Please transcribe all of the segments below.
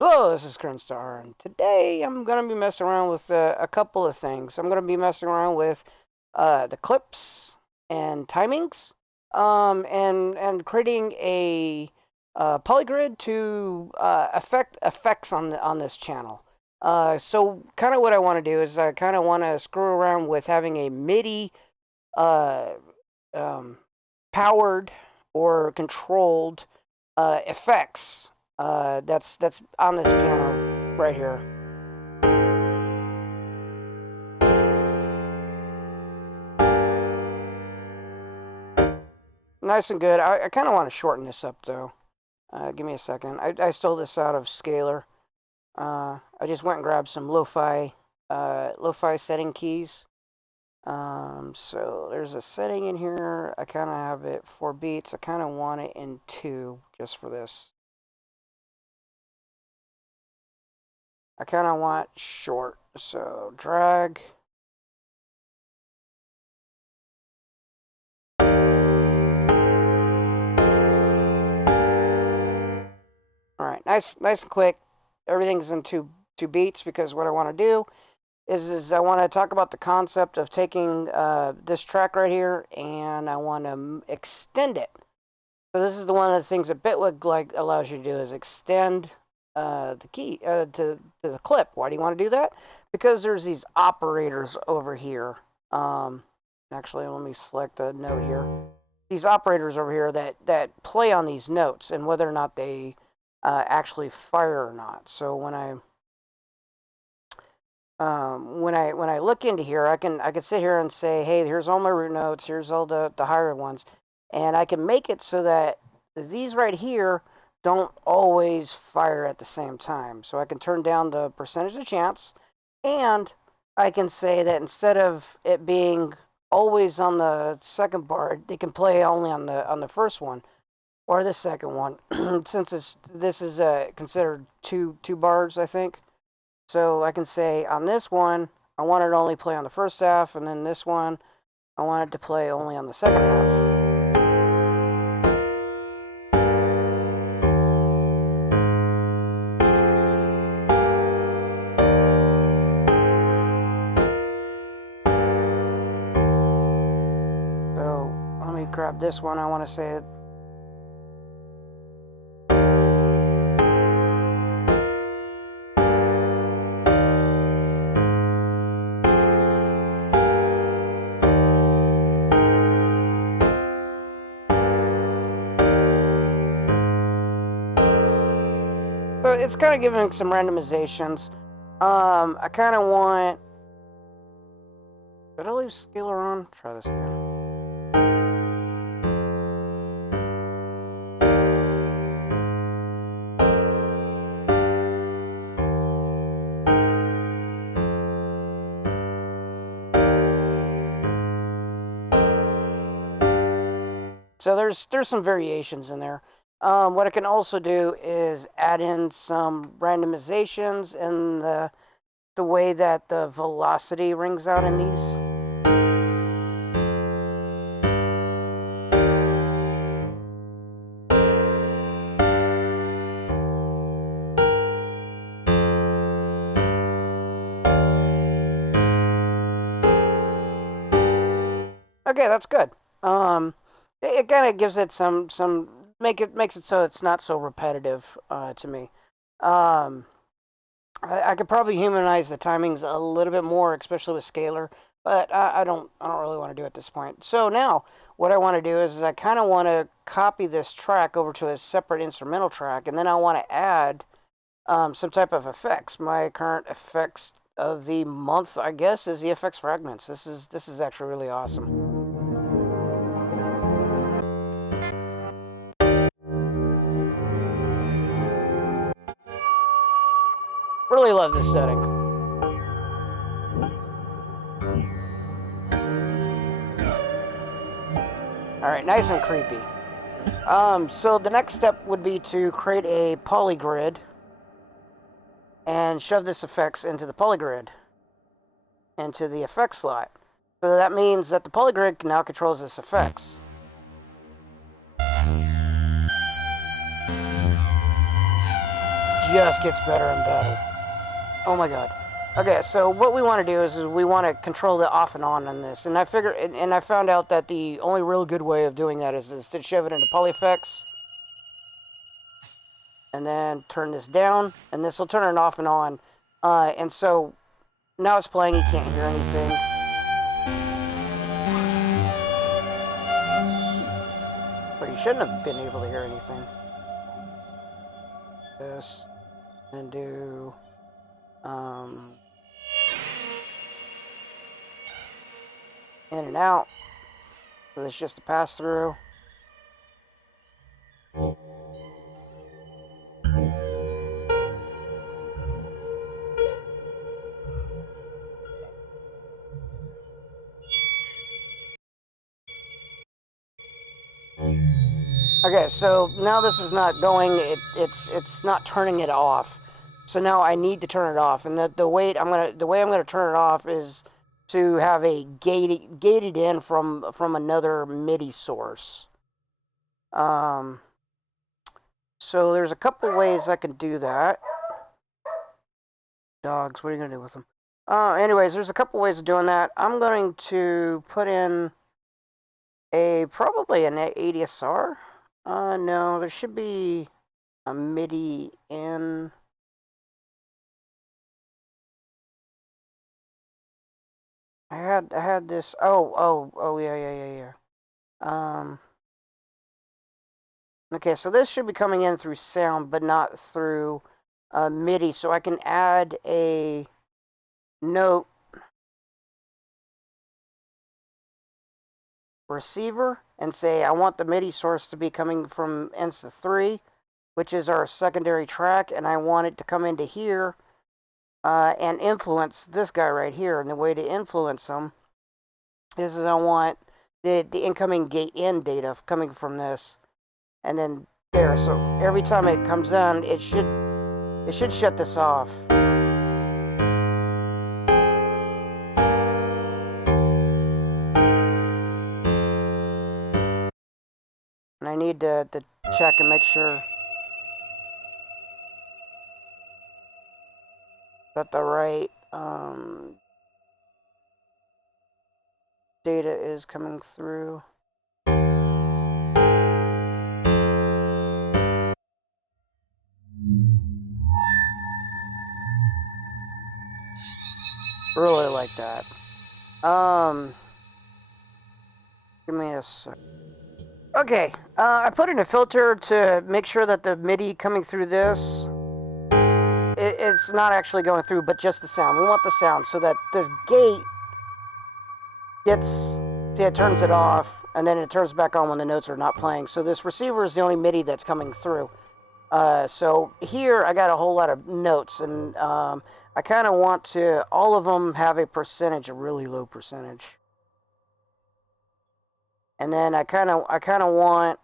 Hello, this is Star, and today I'm going to be messing around with a couple of things. I'm going to be messing around with the clips and timings, and creating a polygrid to affect effects on this channel. So kind of what I want to do is I kind of want to screw around with having a MIDI uh, um, powered or controlled effects. That's on this piano right here. Nice and good. I kind of want to shorten this up though. Give me a second. I stole this out of Scalar. I just went and grabbed some lo-fi setting keys. So there's a setting in here. I kind of have it 4 beats. I kind of want it in 2 just for this. I kind of want short. So drag. All right, nice and quick. Everything's in two beats because what I want to do is I want to talk about the concept of taking this track right here and I want to extend it. So this is one of the things that Bitwig allows you to do is extend the key to the clip. Why do you want to do that? Because there's these operators over here. Actually, let me select a note here. These operators over here that play on these notes and whether or not they actually fire or not. So when I look into here, I can sit here and say, hey, here's all my root notes, here's all the higher ones, and I can make it so that these right here don't always fire at the same time. So I can turn down the percentage of chance, and I can say that instead of it being always on the second bar, they can play only on the first one or the second one, since this is considered two bars, I think. So I can say on this one, I want it to only play on the first half, and then this one, I want it to play only on the second half. So let me grab this one. I want to say it. So it's kind of giving some randomizations. I kind of want. Did I leave scalar on? Try this again. So there's some variations in there. What I can also do is add in some randomizations in the way that the velocity rings out in these. Okay, that's good. It kind of gives it some makes it so it's not so repetitive to me. Um, I could probably humanize the timings a little bit more, especially with scalar, but I don't really want to do it at this point. So now what I want to do is I kind of want to copy this track over to a separate instrumental track, and then I want to add some type of effects. My current effects of the month, I guess, is the effects fragments. This is actually really awesome. Really love this setting. All right, nice and creepy. So the next step would be to create a polygrid and shove this effects into the polygrid, into the effects slot. So that means that the polygrid now controls this effects. just gets better and better. Oh my god. Okay, so what we want to do is we want to control the off and on this, and I figured, and I found out that the only real good way of doing that is to shove it into poly effects, and then turn this down, and this will turn it off and on, and so now it's playing. You can't hear anything. But you shouldn't have been able to hear anything. This, and do, in and out. So it's just a pass through. Okay, so now this is not going. It's not turning it off. So now I need to turn it off, and the way I'm gonna turn it off is to have a gated in from another MIDI source. So there's a couple ways I can do that. Dogs, what are you gonna do with them? Anyways, there's a couple ways of doing that. I'm going to put in probably an ADSR. No, there should be a MIDI in. I had this. Oh, yeah. Okay, so this should be coming in through sound, but not through MIDI. So I can add a note receiver and say I want the MIDI source to be coming from Insta 3, which is our secondary track, and I want it to come into here and influence this guy right here. And the way to influence him is I want the incoming gate in data coming from this, and then there. So every time it comes in, it should shut this off. And I need to check and make sure that the right data is coming through. Really like that. Give me a sec. Okay, I put in a filter to make sure that the MIDI coming through this it's not actually going through, but just the sound. We want the sound so that this gate it turns it off, and then it turns back on when the notes are not playing. So this receiver is the only MIDI that's coming through. So here I got a whole lot of notes, and I kind of want to all of them have a percentage, a really low percentage. And then I kind of want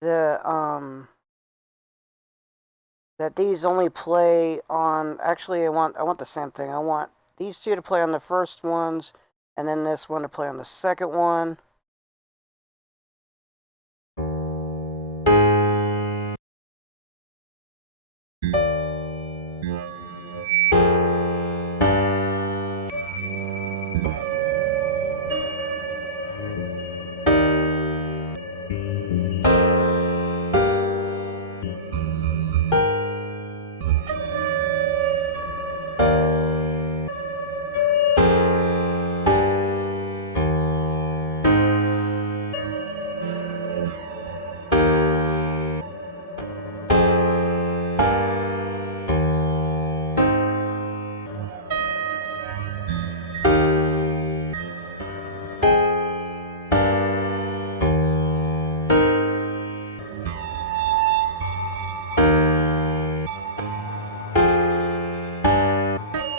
the that these only play on. Actually, I want the same thing. I want these two to play on the first ones, and then this one to play on the second one.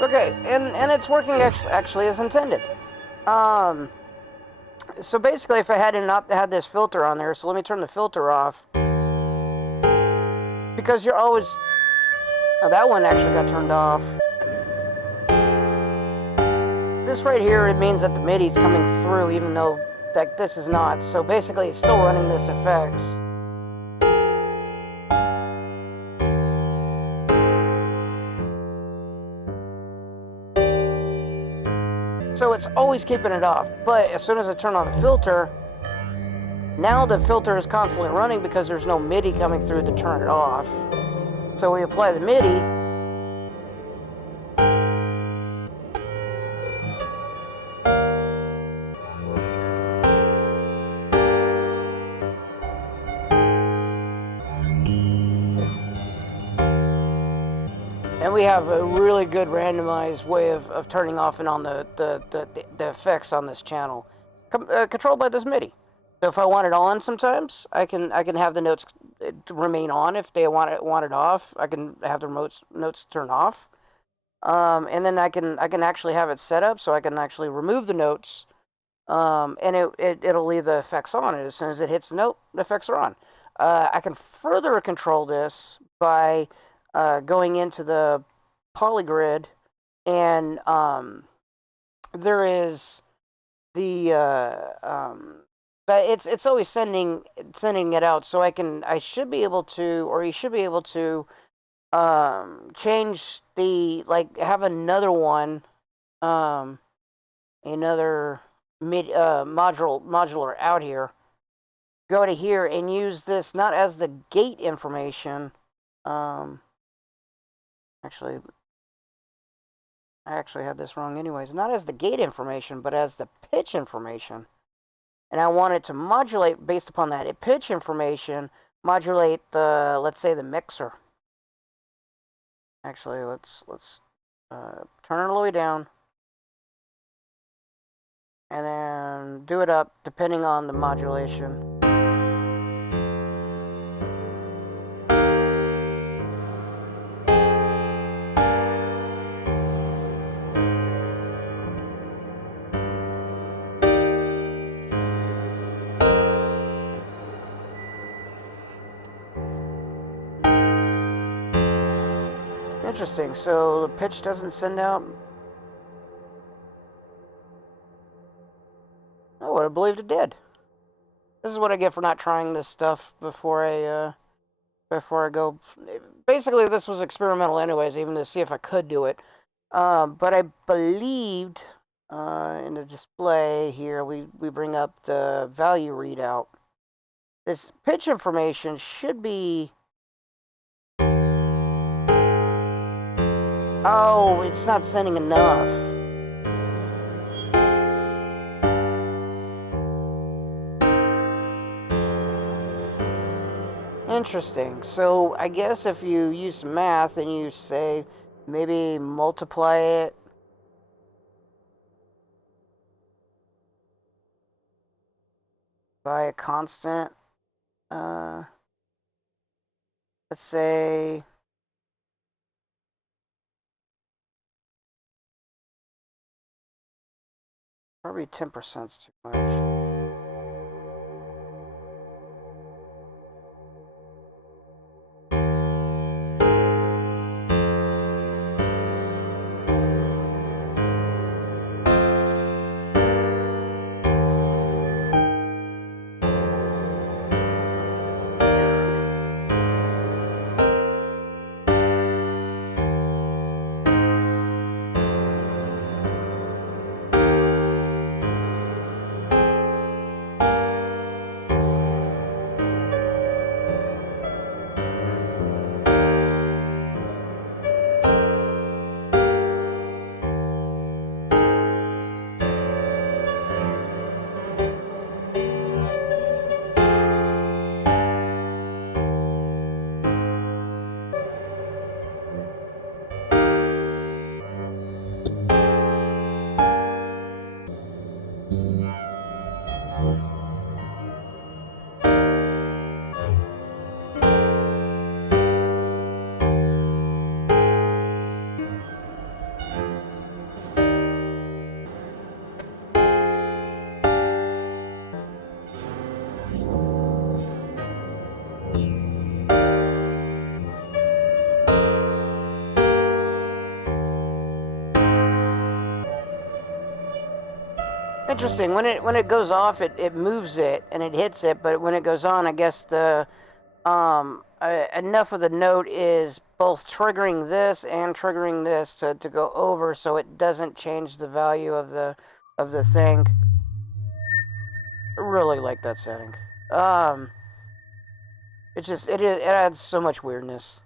Okay, and it's working actually as intended. So basically, if I had not had this filter on there, so let me turn the filter off, because you're always. Oh, that one actually got turned off. this right here, it means that the MIDI is coming through, even though like this is not. So basically, it's still running this effects. So it's always keeping it off. But as soon as I turn on the filter, now the filter is constantly running because there's no MIDI coming through to turn it off. So we apply the MIDI. And we have a really good randomized way of turning off and on the effects on this channel, controlled by this MIDI. So if I want it on, sometimes I can have the notes remain on. If they want it off, I can have the notes turn off. And then I can actually have it set up so I can actually remove the notes, and it'll leave the effects on. And as soon as it hits the note, the effects are on. I can further control this by going into the polygrid, and there is the but it's always sending it out, so I should be able to, or you should be able to change the, like, have another one, another modular out here. Go to here and use this not as the gate information. Actually, I actually had this wrong anyways. Not as the gate information, but as the pitch information. And I want it to modulate based upon that pitch information, modulate the, let's say, the mixer. Actually, let's turn it all the way down, and then do it up depending on the modulation. Interesting. So the pitch doesn't send out. I would have believed it did. This is what I get for not trying this stuff before I go. Basically, this was experimental anyways, even to see if I could do it. But I believed in the display here, we bring up the value readout. This pitch information should be. Oh, it's not sending enough. Interesting. So I guess if you use math and you say maybe multiply it by a constant, let's say probably 10% is too much. interesting. When it goes off, it moves it and it hits it, but when it goes on, I guess the enough of the note is both triggering this and triggering this to go over, so it doesn't change the value of the thing. I really like that setting. It adds so much weirdness.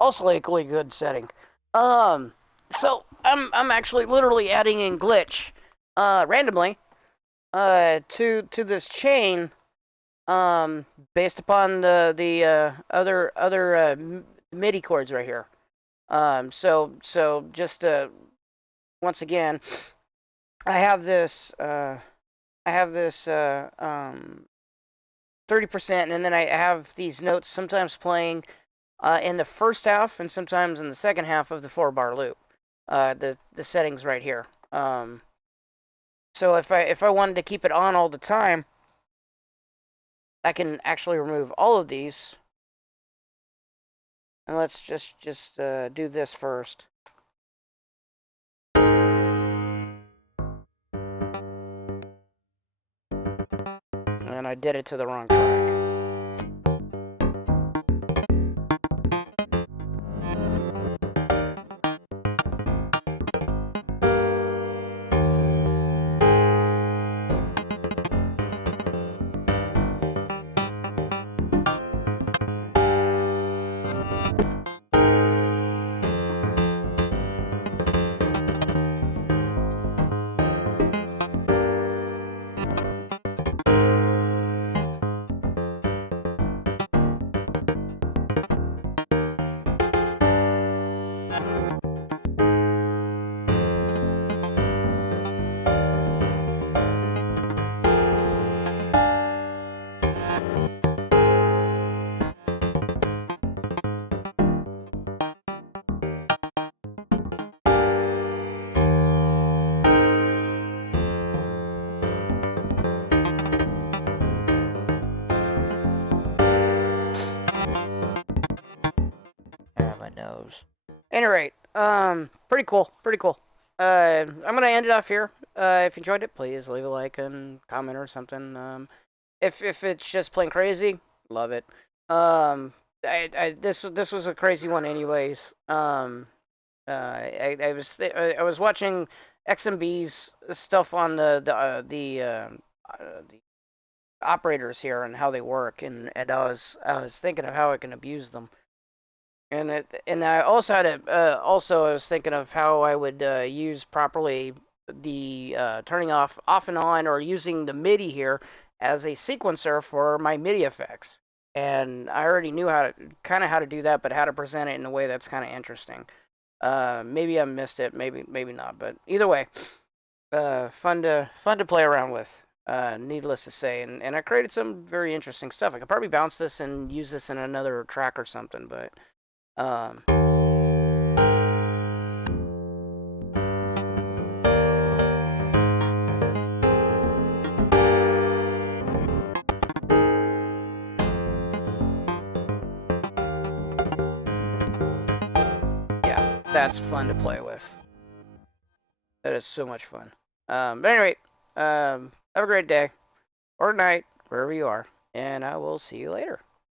Also equally good setting. So I'm actually literally adding in glitch, randomly, to this chain, based upon the other MIDI chords right here. So just once again, I have this 30%, and then I have these notes sometimes playing in the first half and sometimes in the second half of the 4-bar loop. The settings right here. So if I wanted to keep it on all the time, I can actually remove all of these. And let's just do this first. And I did it to the wrong track. Nose. Any rate, pretty cool, pretty cool. I'm gonna end it off here. If you enjoyed it, please leave a like and comment or something. If it's just plain crazy, love it. This was a crazy one, anyways. I was watching XMB's stuff on the operators here and how they work, and I was thinking of how I can abuse them. And I also had I was thinking of how I would use properly the turning off and on, or using the MIDI here as a sequencer for my MIDI effects. And I already knew how to do that, but how to present it in a way that's kind of interesting. Maybe I missed it, maybe not, but either way, fun to play around with. Needless to say, and I created some very interesting stuff. I could probably bounce this and use this in another track or something, but yeah, that's fun to play with. That is so much fun. But anyway, have a great day or night, wherever you are, and I will see you later.